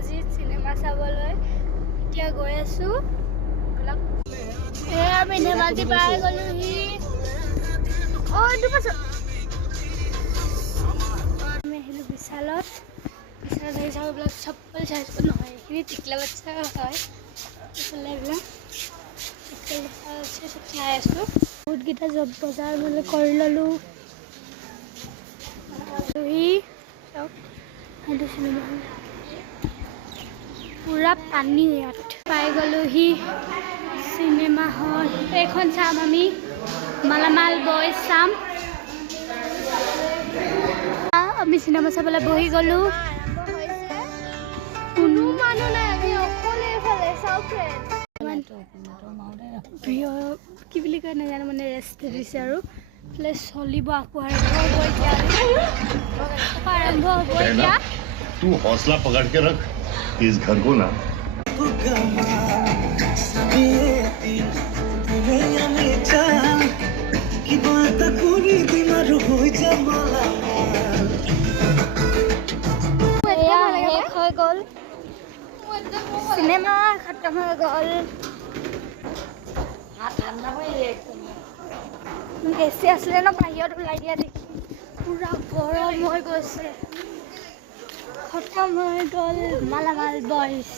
ধেমাজিত চিনেমা চাবলৈ এতিয়া গৈ আছো আমি ধেমাজি পাই গলোহি আমি আহিলো বিশালত আহি চাব এইবিলাক চপ্পল চাইছো নহয় এইখিনি টিকলা বাচ্চা হয় এইফালে এইবিলাক চব চাই আছো বহুতকেইটা জব বজাৰ মানে কৰি ললো পুৰা পানী ইয়াত পাই গলোহি চিনেমা হল এইখন চাম আমি মালামাল বয়জ চাম আমি চিনেমা চাবলৈ বহি গলো কোনো মানুহ নাই আমি অকলে এইফালে চাওঁ ফ্ৰেণ্ড কি বুলি কয় নাজানো মানে ৰেষ্ট দিছে আৰু চলিব আকৌ आरंभ हो गया तू हौसला पकड़ के रख इस घर को ना सिनेमा खत्म हो गल एसी आसले ना बाहिर उलाई दिया देखी पूरा गरम हो गए खत्म हो गल मालामाल बॉयज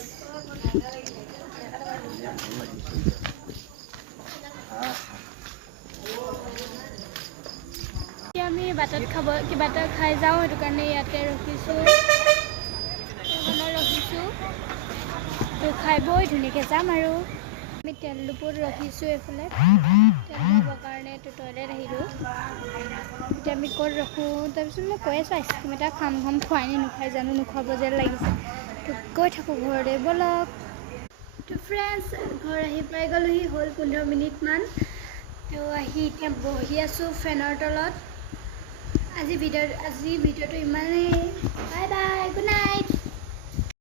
আমি বাটত খাব কিবা এটা খাই যাওঁ সেইটো কাৰণে ইয়াতে ৰখিছোঁ তো খাই বৈ ধুনীয়াকৈ যাম আৰু আমি তেল ডিপুত ৰখিছোঁ এইফালে তেল ল'বৰ কাৰণে তো টয়লেট আহিলোঁ এতিয়া আমি ক'ত ৰখোঁ তাৰপিছত মই কৈ আছোঁ আইচক্ৰীম এটা খাম খুৱাই নে নোখোৱাই জানো নোখোৱাব যেন লাগিছে তো গৈ থাকোঁ ঘৰতে ব'লক তো ফ্ৰেণ্ডছ ঘৰ আহি পাই গ'লোহি হ'ল 15 মিনিটমান তো আহি এতিয়া বহি আছোঁ ফেনৰ তলত আজি ভিডিঅ'টো ইমানেই বাই বাই গুড নাইট